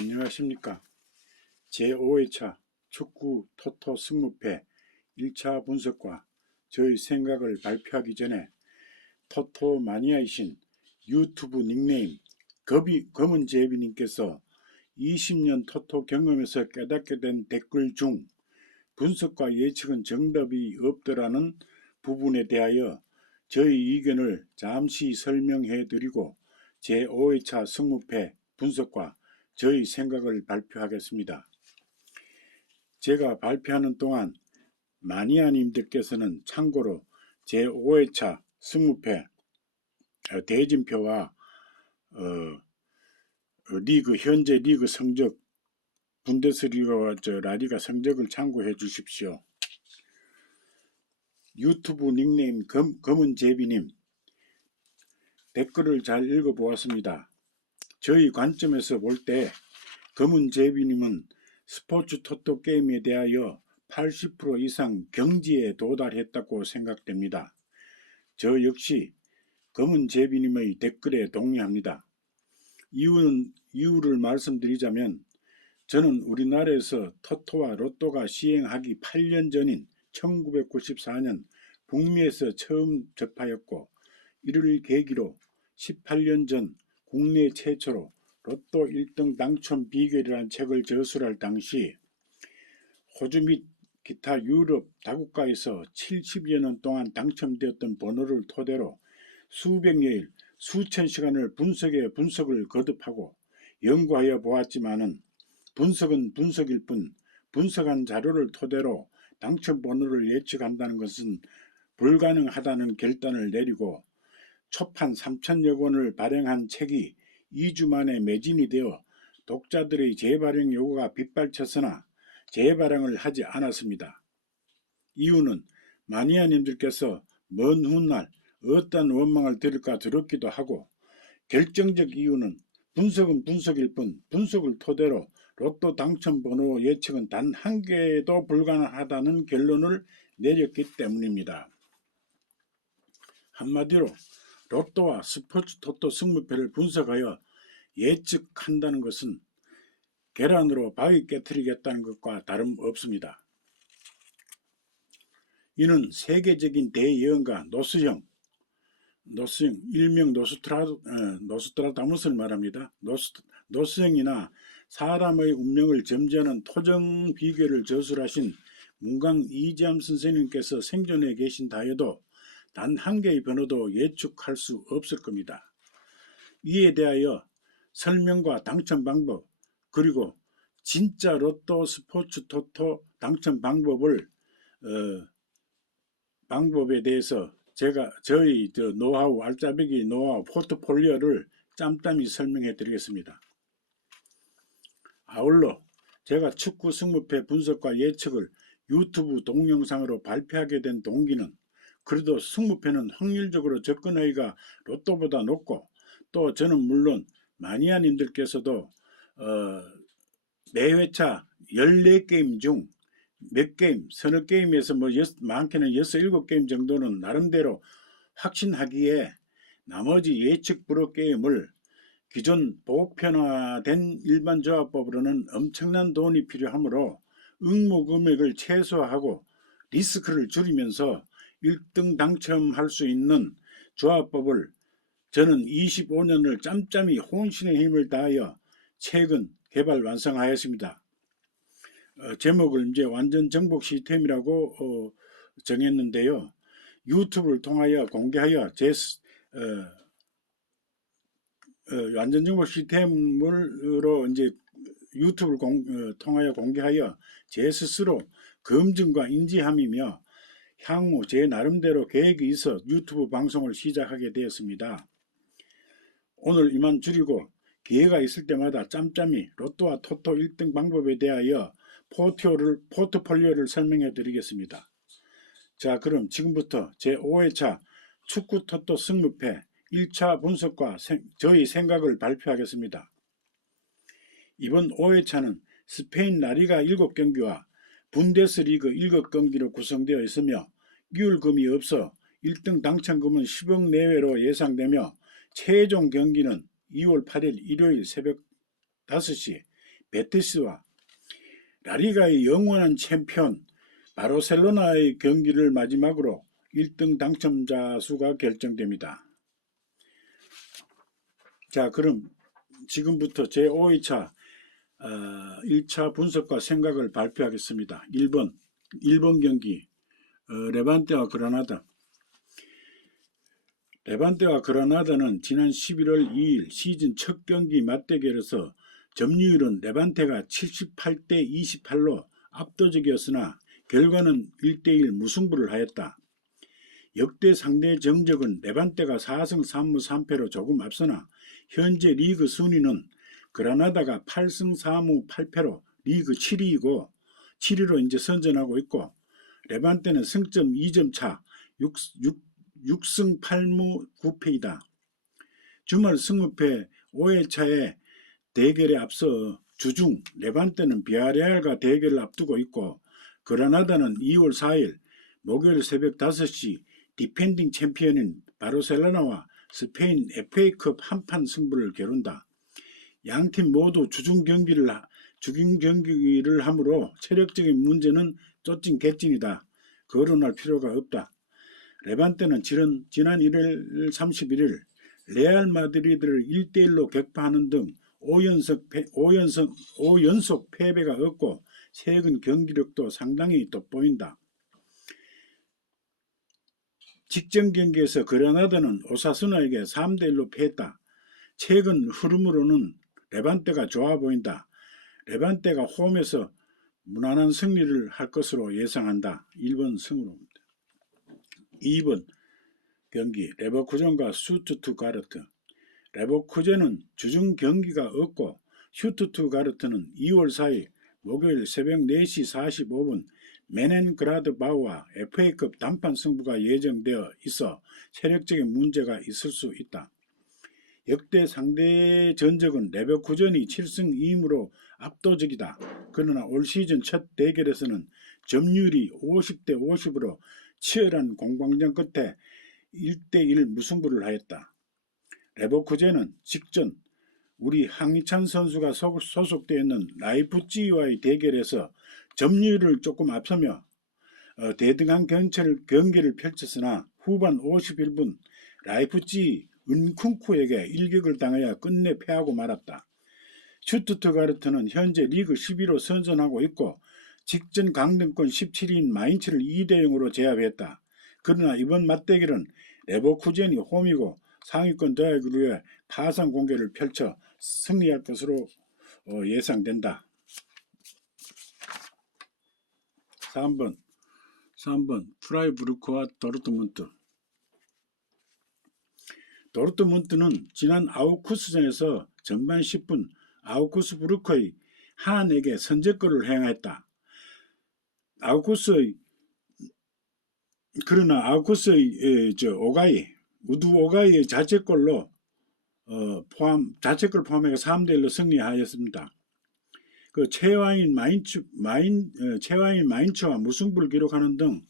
안녕하십니까. 제5회차 축구 토토 승무패 1차 분석과 저의 생각을 발표하기 전에 토토 마니아이신 유튜브 닉네임 검은제비님께서 20년 토토 경험에서 깨닫게 된 댓글 중 분석과 예측은 정답이 없더라는 부분에 대하여 저의 의견을 잠시 설명해 드리고 제5회차 승무패 분석과 저의 생각을 발표하겠습니다. 제가 발표하는 동안 마니아님들께서는 참고로 제5회차 승무패 대진표와 현재 리그 성적, 분데스리가와 라리가 성적을 참고해 주십시오. 유튜브 닉네임 검은제비님 댓글을 잘 읽어보았습니다. 저희 관점에서 볼 때 검은제비님은 스포츠 토토 게임에 대하여 80% 이상 경지에 도달했다고 생각됩니다. 저 역시 검은제비님의 댓글에 동의합니다. 이유를 말씀드리자면 저는 우리나라에서 토토와 로또가 시행하기 8년 전인 1994년 북미에서 처음 접하였고 이를 계기로 18년 전 국내 최초로 로또 1등 당첨 비결이라는 책을 저술할 당시 호주 및 기타 유럽 다국가에서 70여 년 동안 당첨되었던 번호를 토대로 수백여일 수천 시간을 분석을 거듭하고 연구하여 보았지만은 분석은 분석일 뿐 분석한 자료를 토대로 당첨 번호를 예측한다는 것은 불가능하다는 결단을 내리고 초판 3천여 권을 발행한 책이 2주 만에 매진이 되어 독자들의 재발행 요구가 빗발쳤으나 재발행을 하지 않았습니다. 이유는 마니아님들께서 먼 훗날 어떤 원망을 들을까 두렵기도 하고 결정적 이유는 분석은 분석일 뿐 분석을 토대로 로또 당첨 번호 예측은 단 한 개도 불가능하다는 결론을 내렸기 때문입니다. 한마디로 로또와 스포츠 토토 승무패를 분석하여 예측한다는 것은 계란으로 바위 깨트리겠다는 것과 다름없습니다. 이는 세계적인 대예언가 노스형 일명 노스트라다무스를 말합니다. 노스형이나 사람의 운명을 점지하는 토정 비결을 저술하신 문강 이재함 선생님께서 생존해 계신다 해도 단 한 개의 번호도 예측할 수 없을 겁니다. 이에 대하여 설명과 당첨 방법 그리고 진짜 로또 스포츠 토토 당첨 방법에 대해서 제가 저희 노하우 알짜배기 노하우 포트폴리오를 짬짬이 설명해 드리겠습니다. 아울러 제가 축구 승무패 분석과 예측을 유튜브 동영상으로 발표하게 된 동기는 그래도 승무패는 확률적으로 접근하기가 로또보다 높고 또 저는 물론 마니아님들께서도 매회차 14게임 중 몇 게임, 서너 게임에서 많게는 6, 7게임 정도는 나름대로 확신하기에 나머지 예측 프로게임을 기존 보편화된 일반 조합법으로는 엄청난 돈이 필요하므로 응모 금액을 최소화하고 리스크를 줄이면서 1등 당첨할 수 있는 조합법을 저는 25년을 짬짬이 혼신의 힘을 다하여 최근 개발 완성하였습니다. 제목을 이제 완전 정복 시스템이라고 정했는데요. 유튜브를 통하여 공개하여 완전 정복 시스템으로 이제 유튜브를 통하여 공개하여 제 스스로 검증과 인지함이며 향후 제 나름대로 계획이 있어 유튜브 방송을 시작하게 되었습니다. 오늘 이만 줄이고 기회가 있을 때마다 짬짬이 로또와 토토 1등 방법에 대하여 포트폴리오를 설명해 드리겠습니다. 자, 그럼 지금부터 제5회차 축구 토토 승무패 1차 분석과 저희 생각을 발표하겠습니다. 이번 5회차는 스페인 라리가 7경기와 분데스리그 7경기로 구성되어 있으며 기울금이 없어 1등 당첨금은 10억 내외로 예상되며 최종 경기는 2월 8일 일요일 새벽 5시 베티스와 라리가의 영원한 챔피언 바르셀로나의 경기를 마지막으로 1등 당첨자 수가 결정됩니다. 자, 그럼 지금부터 제5회차 1차 분석과 생각을 발표하겠습니다. 1번 경기 레반테와 그라나다. 레반테와 그라나다는 지난 11월 2일 시즌 첫 경기 맞대결에서 점유율은 레반테가 78대 28로 압도적이었으나 결과는 1대1 무승부를 하였다. 역대 상대 정적은 레반테가 4승 3무 3패로 조금 앞서나 현재 리그 순위는 그라나다가 8승 4무 8패로 리그 7위로 이제 선전하고 있고, 레반테는 승점 2점 차 6승 8무 9패이다. 주말 승무패 5회차에 대결에 앞서 주중 레반테는 비아레알과 대결을 앞두고 있고, 그라나다는 2월 4일 목요일 새벽 5시 디펜딩 챔피언인 바르셀로나와 스페인 FA컵 한판 승부를 겨룬다. 양팀 모두 주중 경기를 하므로 체력적인 문제는 쫓긴 거론할 필요가 없다. 레반테는 지난 1월 31일 레알 마드리드를 1대1로 격파하는 등 5연속 패배가 없고 최근 경기력도 상당히 돋보인다. 직전 경기에서 그라나다는 오사수나에게 3대1로 패했다. 최근 흐름으로는 레반테가 좋아 보인다. 레반테가 홈에서 무난한 승리를 할 것으로 예상한다. 1번 승으로입니다. 2번 경기 레버쿠젠과 슈투트가르트. 레버쿠젠은 주중 경기가 없고 슈투트가르트는 2월 4일 목요일 새벽 4시 45분 메넨그라드바우와 FA컵 단판 승부가 예정되어 있어 체력적인 문제가 있을 수 있다. 역대 상대 전적은 레버쿠젠이 7승 2무로 압도적이다. 그러나 올 시즌 첫 대결에서는 점유율이 50대 50으로 치열한 공방전 끝에 1대1 무승부를 하였다. 레버쿠젠은 직전 우리 황희찬 선수가 소속되어 있는 라이프치히와의 대결에서 점유율을 조금 앞서며 대등한 경기를 펼쳤으나 후반 51분 라이프치히 은쿵쿠에게 일격을 당하여 끝내 패하고 말았다. 슈투트가르트는 현재 리그 10위로 선전하고 있고 직전 강등권 17위인 마인츠를 2대0으로 제압했다. 그러나 이번 맞대결은 레버쿠젠이 홈이고 상위권 도약을 위해 파상 공격을 펼쳐 승리할 것으로 예상된다. 3번 프라이부르크와 도르트문트. 도르트문트는 지난 아우쿠스전에서 전반 10분 아우쿠스부르크의 한에게 선제골을 행했다. 그러나 아우쿠스의 우두 오가이의 자책골로 자책골 포함해 3대1로 승리하였습니다. 그 최하인 마인츠와 무승부를 기록하는 등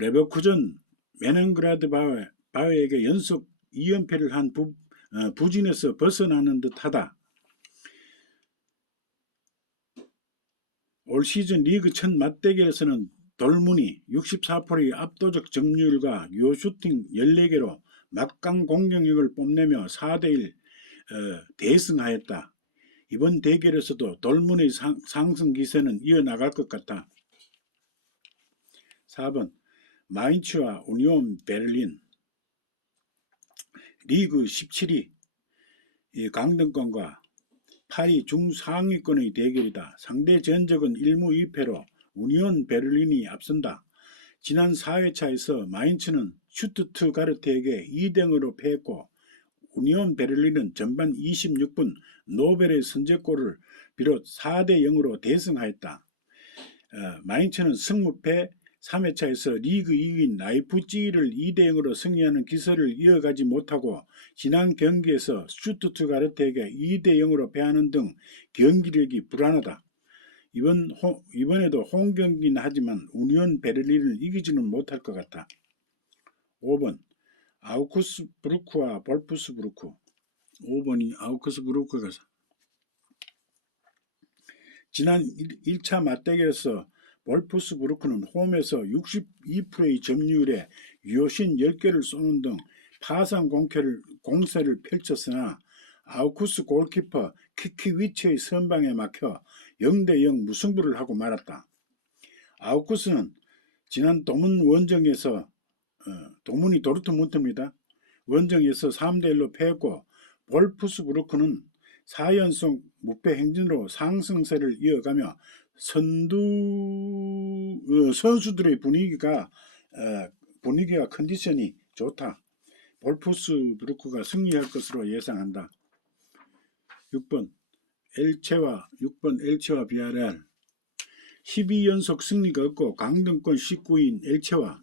레버쿠젠 메넨그라드바흐에게 연속 2연패를 한 부진에서 벗어나는 듯하다. 올 시즌 리그 첫 맞대결에서는 돌문이 64%의 압도적 점유율과 유효슈팅 14개로 막강 공격력을 뽐내며 4대1 대승하였다. 이번 대결에서도 돌문의 상승 기세는 이어나갈 것 같다. 4번 마인츠와 우니온 베를린. 리그 17위 강등권과 8위 중상위권의 대결이다. 상대 전적은 1무 2패로 우니온 베를린이 앞선다. 지난 4회차에서 마인츠는 슈투트가르트에게 2대0으로 패했고 우니온 베를린은 전반 26분 노벨의 선제골을 비롯 4대0으로 대승하였다. 마인츠는 승무패 3회차에서 리그 2위인 라이프치히를 2대0으로 승리하는 기세를 이어가지 못하고 지난 경기에서 슈투트가르트에게 2대0으로 패하는 등 경기력이 불안하다. 이번에도 홈경기는 하지만 우니온 베를린을 이기지는 못할 것 같다. 5번 아우크스부르크와 볼프스부르크. 5번이 아우크스부르크가 지난 1차 맞대결에서 볼프스부르크는 홈에서 62%의 점유율에 유효신 10개를 쏘는 등 파상 공세를 펼쳤으나 아우쿠스 골키퍼 키키위치의 선방에 막혀 0대0 무승부를 하고 말았다. 아우쿠스는 지난 도문 원정에서 도문이 도르트문트입니다. 원정에서 3대1로 패했고 볼프스부르크는 4연속 무패 행진으로 상승세를 이어가며 선수들의 분위기가 컨디션이 좋다. 볼프스부르크가 승리할 것으로 예상한다. 6번 엘체와 비아레알 12연속 승리가 없고 강등권 19위인 엘체와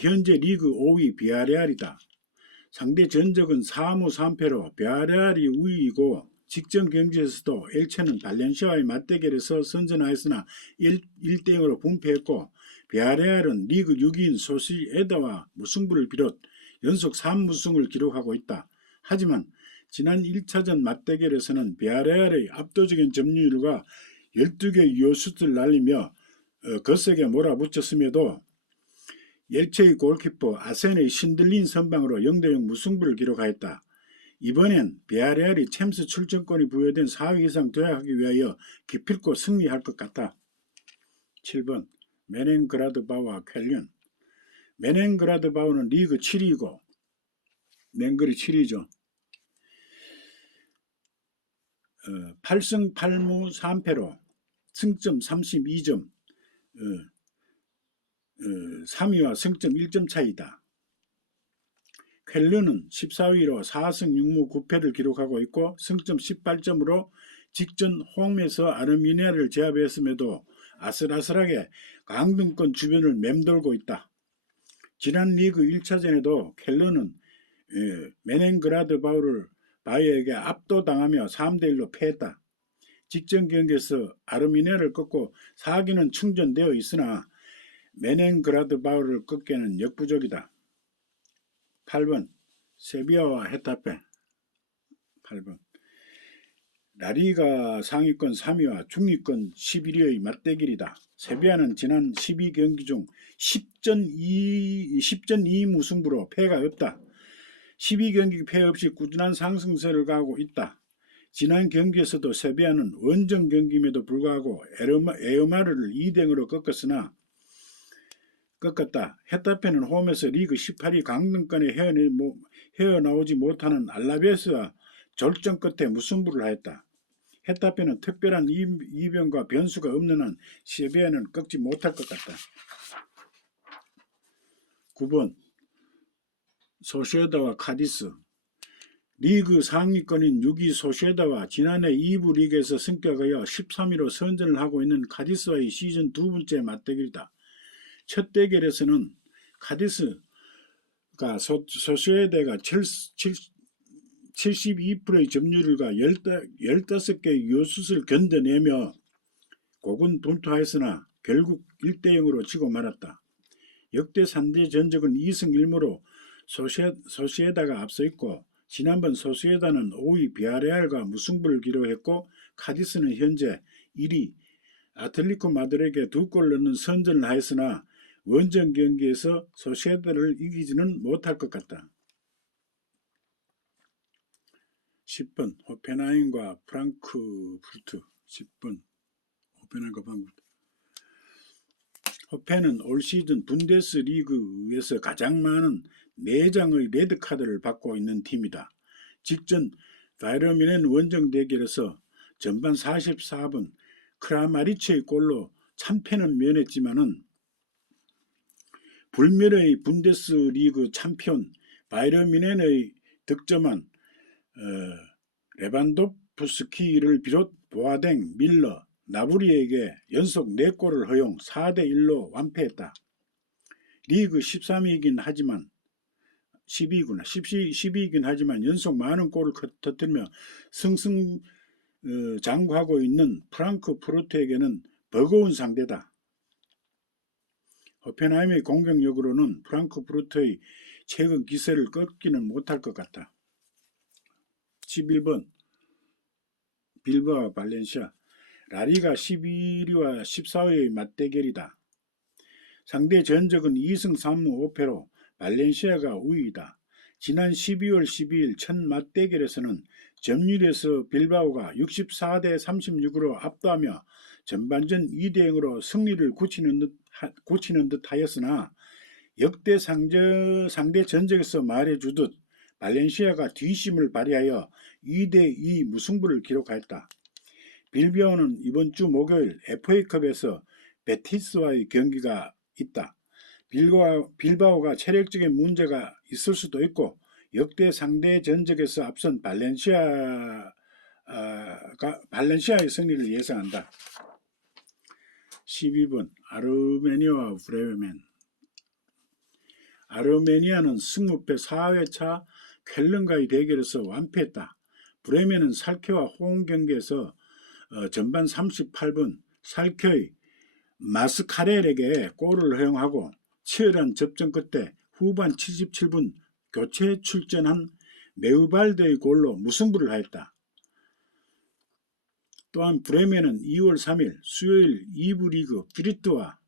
현재 리그 5위 비아레알이다. 상대 전적은 4무 3패로 비아레알이 우위이고 직전 경기에서도 엘체는 발렌시아와의 맞대결에서 선전하였으나 1대0으로 분패했고 비아레알은 리그 6위인 소시에다와 무승부를 비롯 연속 3무승을 기록하고 있다. 하지만 지난 1차전 맞대결에서는 비아레알의 압도적인 점유율과 12개 유효슛을 날리며 거세게 몰아붙였음에도 엘체의 골키퍼 아센의 신들린 선방으로 0대0 무승부를 기록하였다. 이번엔 비아레알이 챔스 출전권이 부여된 4위 이상 도약하기 위하여 기필코 승리할 것 같다. 7번 메넨그라드바우와 쾰른 메넨그라드바우는 리그 7위이고 맹글이 7위죠. 8승 8무 3패로 승점 32점 3위와 승점 1점 차이다. 쾰른은 14위로 4승 6무 9패를 기록하고 있고 승점 18점으로 직전 홈에서 아르미니아를 제압했음에도 아슬아슬하게 강등권 주변을 맴돌고 있다. 지난 리그 1차전에도 쾰른은 메넨그라드바우에게 압도당하며 3대1로 패했다. 직전 경기에서 아르미니아를 꺾고 4기는 충전되어 있으나 메넨그라드바우를 꺾기에는 역부족이다. 8번 세비야와 헤타페 8번 라리가 상위권 3위와 중위권 11위의 맞대결이다. 세비야는 지난 12경기 중 10전 2 무승부로 패가 없다. 12경기 패 없이 꾸준한 상승세를 가고 있다. 지난 경기에서도 세비야는 원정 경기임에도 불구하고 에어마르를 2대0으로 꺾었다. 헤타페는 홈에서 리그 18위 강등권에 헤어나오지 못하는 알라베스와 절정 끝에 무승부를 하였다. 헤타페는 특별한 이변과 변수가 없는 한 세비야는 꺾지 못할 것 같다. 9번 소시에다와 카디스 리그 상위권인 6위 소시에다와 지난해 2부 리그에서 승격하여 13위로 선전을 하고 있는 카디스와의 시즌 두 번째 맞대결이다. 첫 대결에서는 카디스가 소시에다가 72%의 점유율과 15개의 유효슛을 견뎌내며 고군분투하였으나 결국 1대0으로 지고 말았다. 역대 3대 전적은 2승 1무로 소시에다가 앞서 있고 지난번 소시에다는 5위 비아레알과 무승부를 기록했고 카디스는 현재 1위 아틀레티코 마드리드에게 2골 넣는 선전을 하였으나 원정 경기에서 소시에다를 이기지는 못할 것 같다. 10번 호펜하임과 프랑크푸르트 10번 호펜하임과 프랑크푸르트 호펜은 올 시즌 분데스리그에서 가장 많은 4장의 레드카드를 받고 있는 팀이다. 직전 바이에른 뮌헨 원정 대결에서 전반 44분 크라마리치의 골로 참패는 면했지만은 불멸의 분데스리그 챔피언 바이에른 뮌헨의 득점한 레반도프스키를 비롯 보아댕, 밀러, 나부리에게 연속 4골을 허용 4대1로 완패했다. 리그 13위이긴 하지만 12위이긴 하지만 연속 많은 골을 터뜨리며 승승장구하고 있는 프랑크푸르트에게는 버거운 상대다. 호펜하임의 공격력으로는 프랑크푸르트의 최근 기세를 꺾기는 못할 것 같다. 11번 빌바오 발렌시아 라리가 11위와 14위의 맞대결이다. 상대 전적은 2승 3무 5패로 발렌시아가 우위이다. 지난 12월 12일 첫 맞대결에서는 점유율에서 빌바오가 64대 36으로 압도하며 전반전 2대0으로 승리를 굳히는 듯 하였으나 역대 상대 전적에서 말해주듯 발렌시아가 뒷심을 발휘하여 2대2 무승부를 기록하였다. 빌바오는 이번 주 목요일 FA컵에서 베티스와의 경기가 있다. 빌바오가 체력적인 문제가 있을 수도 있고 역대 상대 전적에서 앞선 발렌시아의 승리를 예상한다. 12번 아르메니아와 브레멘. 아르메니아는 승무패 4회차 쾰른과의 대결에서 완패했다. 브레멘은 살케와 호응 경기에서 전반 38분 살케의 마스카렐에게 골을 허용하고 치열한 접전 끝에 후반 77분 교체 출전한 메우발드의 골로 무승부를 하였다. 또한 브레멘은 2월 3일 수요일 2부 리그 피리트와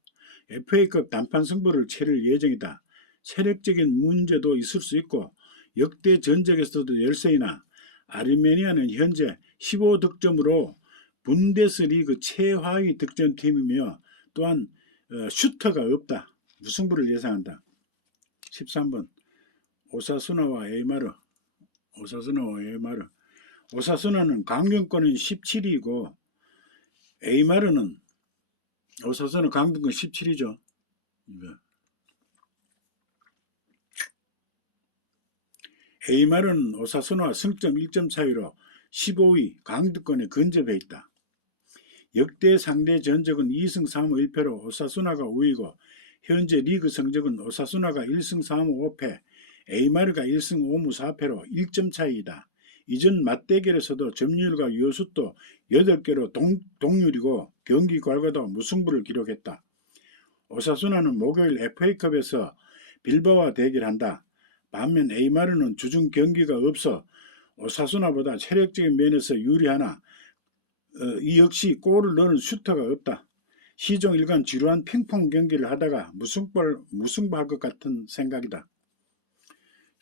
FA컵 단판 승부를 치를 예정이다. 체력적인 문제도 있을 수 있고 역대 전적에서도 열세이나 아르메니아는 현재 15득점으로 분데스리그 최하위 득점팀이며 또한 슈터가 없다. 무승부를 예상한다. 13번 오사수나와 에이마르. 오사수나는 강등권은 17위고 에이마르는 오사수나 강등권 17위죠. 에이마르는 오사수나와 승점 1점 차이로 15위 강등권에 근접해 있다. 역대 상대 전적은 2승 3무 1패로 오사수나가 우위고 현재 리그 성적은 오사수나가 1승 3무 5패, 에이마르가 1승 5무 4패로 1점 차이이다. 이전 맞대결에서도 점유율과 유효슛도 8개로 동률이고 경기 결과도 무승부를 기록했다. 오사수나는 목요일 FA컵에서 빌바오와 대결한다. 반면 에이마르는 주중 경기가 없어 오사수나보다 체력적인 면에서 유리하나 이 역시 골을 넣는 슈터가 없다. 시종 일관 지루한 핑퐁 경기를 하다가 무승부할 것 같은 생각이다.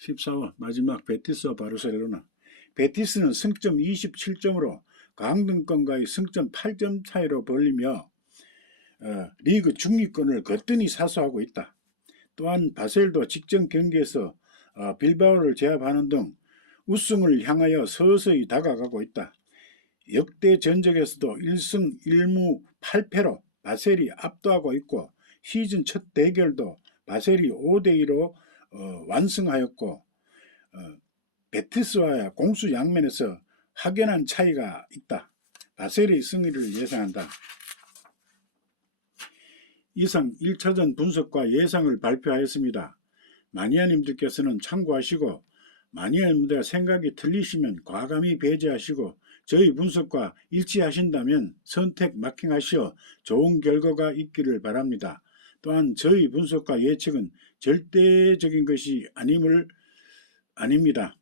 14번 마지막 베티스와 바르셀로나. 베티스는 승점 27점으로 강등권과의 승점 8점 차이로 벌리며 리그 중위권을 거뜬히 사수하고 있다. 또한 바셀도 직전 경기에서 빌바오를 제압하는 등 우승을 향하여 서서히 다가가고 있다. 역대 전적에서도 1승 1무 8패로 바셀이 압도하고 있고 시즌 첫 대결도 바셀이 5대2로 완승하였고 베티스와의 공수 양면에서 확연한 차이가 있다. 바셀의 승리를 예상한다. 이상 1차전 분석과 예상을 발표하였습니다. 마니아님들께서는 참고하시고 마니아님들의 생각이 틀리시면 과감히 배제하시고 저희 분석과 일치하신다면 선택 마킹하시어 좋은 결과가 있기를 바랍니다. 또한 저희 분석과 예측은 절대적인 것이 아닙니다.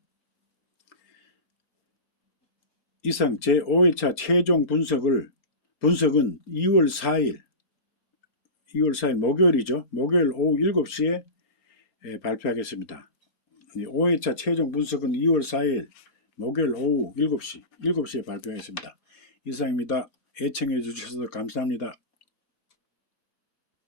이상 제5회차 최종 분석은 2월 4일 목요일이죠. 목요일 오후 7시에 발표하겠습니다. 5회차 최종 분석은 2월 4일 목요일 오후 7시에 발표하겠습니다. 이상입니다. 애청해 주셔서 감사합니다.